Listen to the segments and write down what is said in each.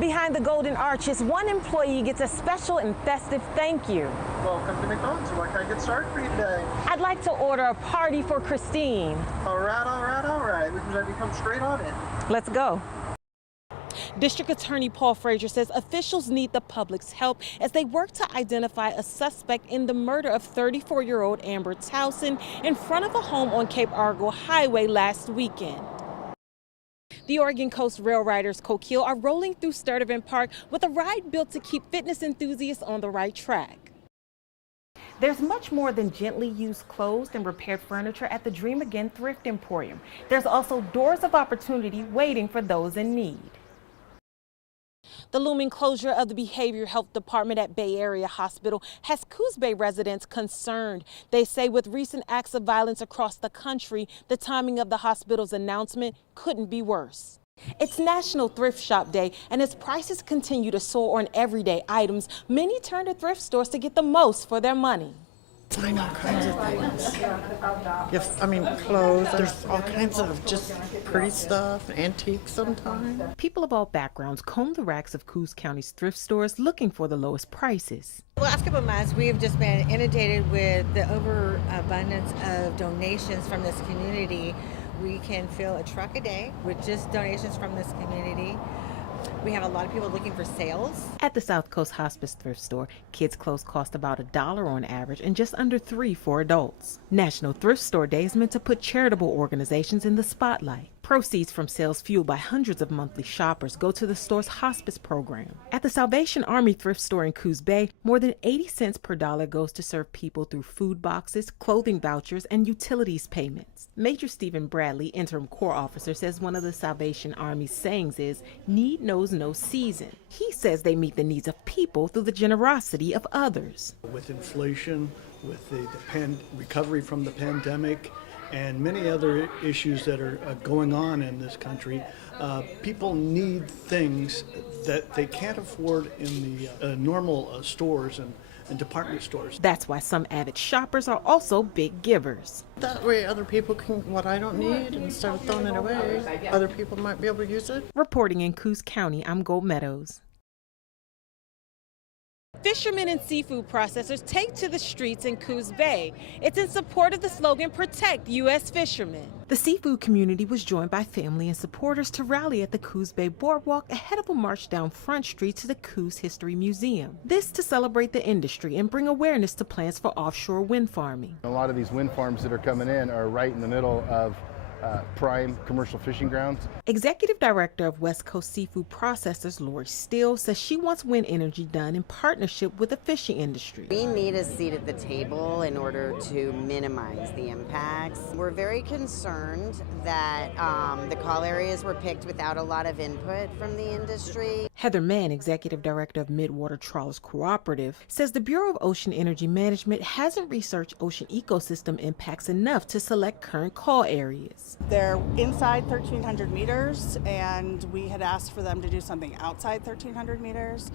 Behind the golden arches, one employee gets a special and festive thank you. Welcome to Meadows. What can I get started for you today? I'd like to order a party for Christine. All right. We can come straight on in. Let's go. District Attorney Paul Frazier says officials need the public's help as they work to identify a suspect in the murder of 34-year-old Amber Towson in front of a home on Cape Argo Highway last weekend. The Oregon Coast Rail Riders Coquille are rolling through Sturtevant Park with a ride built to keep fitness enthusiasts on the right track. There's much more than gently used clothes and repaired furniture at the Dream Again Thrift Emporium. There's also doors of opportunity waiting for those in need. The looming closure of the Behavioral Health Department at Bay Area Hospital has Coos Bay residents concerned. They say with recent acts of violence across the country, the timing of the hospital's announcement couldn't be worse. It's National Thrift Shop Day, and as prices continue to soar on everyday items, many turn to thrift stores to get the most for their money. Find all kinds of things. Yes, I mean clothes. There's all kinds of just pretty stuff, antiques sometimes. People of all backgrounds comb the racks of Coos County's thrift stores looking for the lowest prices. The last couple of months, we have just been inundated with the overabundance of donations from this community. We can fill a truck a day with just donations from this community. We have a lot of people looking for sales. At the South Coast Hospice thrift store, kids' clothes cost about $1 on average and just under $3 for adults. National Thrift Store Day is meant to put charitable organizations in the spotlight. Proceeds from sales fueled by hundreds of monthly shoppers go to the store's hospice program. At the Salvation Army thrift store in Coos Bay, more than 80 cents per dollar goes to serve people through food boxes, clothing vouchers, and utilities payments. Major Stephen Bradley, interim corps officer, says one of the Salvation Army's sayings is, "Need knows no season." He says they meet the needs of people through the generosity of others. With inflation, with the recovery from the pandemic, and many other issues that are going on in this country, people need things that they can't afford in the normal stores and department stores. That's why some avid shoppers are also big givers. That way other people can, what I don't need, instead of throwing it away, other people might be able to use it. Reporting in Coos County, I'm Gold Meadows. Fishermen and seafood processors take to the streets in Coos Bay. It's in support of the slogan, "Protect U.S. Fishermen." The seafood community was joined by family and supporters to rally at the Coos Bay Boardwalk ahead of a march down Front Street to the Coos History Museum. This to celebrate the industry and bring awareness to plans for offshore wind farming. A lot of these wind farms that are coming in are right in the middle of prime commercial fishing grounds. Executive Director of West Coast Seafood Processors, Lori Steele, says she wants wind energy done in partnership with the fishing industry. We need a seat at the table in order to minimize the impacts. We're very concerned that the call areas were picked without a lot of input from the industry. Heather Mann, Executive Director of Midwater Trawlers Cooperative, says the Bureau of Ocean Energy Management hasn't researched ocean ecosystem impacts enough to select current call areas. They're inside 1,300 meters, and we had asked for them to do something outside 1,300 meters,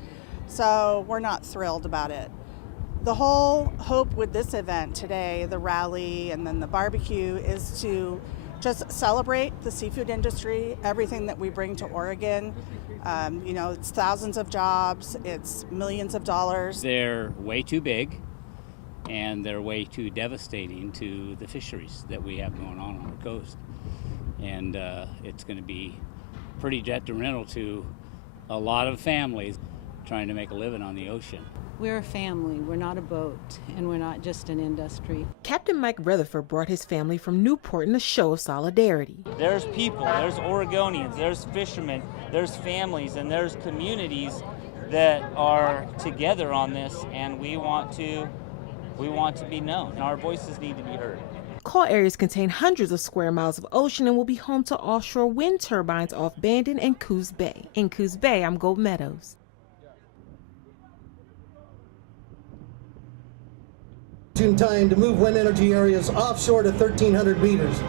so we're not thrilled about it. The whole hope with this event today, the rally and then the barbecue, is to just celebrate the seafood industry, everything that we bring to Oregon. It's thousands of jobs, it's millions of dollars. They're way too big, and they're way too devastating to the fisheries that we have going on our coast. And it's going to be pretty detrimental to a lot of families trying to make a living on the ocean. We're a family, we're not a boat, and we're not just an industry. Captain Mike Rutherford brought his family from Newport in a show of solidarity. There's people, there's Oregonians, there's fishermen, there's families, and there's communities that are together on this, and we want to be known. Our voices need to be heard. Call areas contain hundreds of square miles of ocean and will be home to offshore wind turbines off Bandon and Coos Bay. In Coos Bay, I'm Gold Meadows. Time to move wind energy areas offshore to 1,300 meters.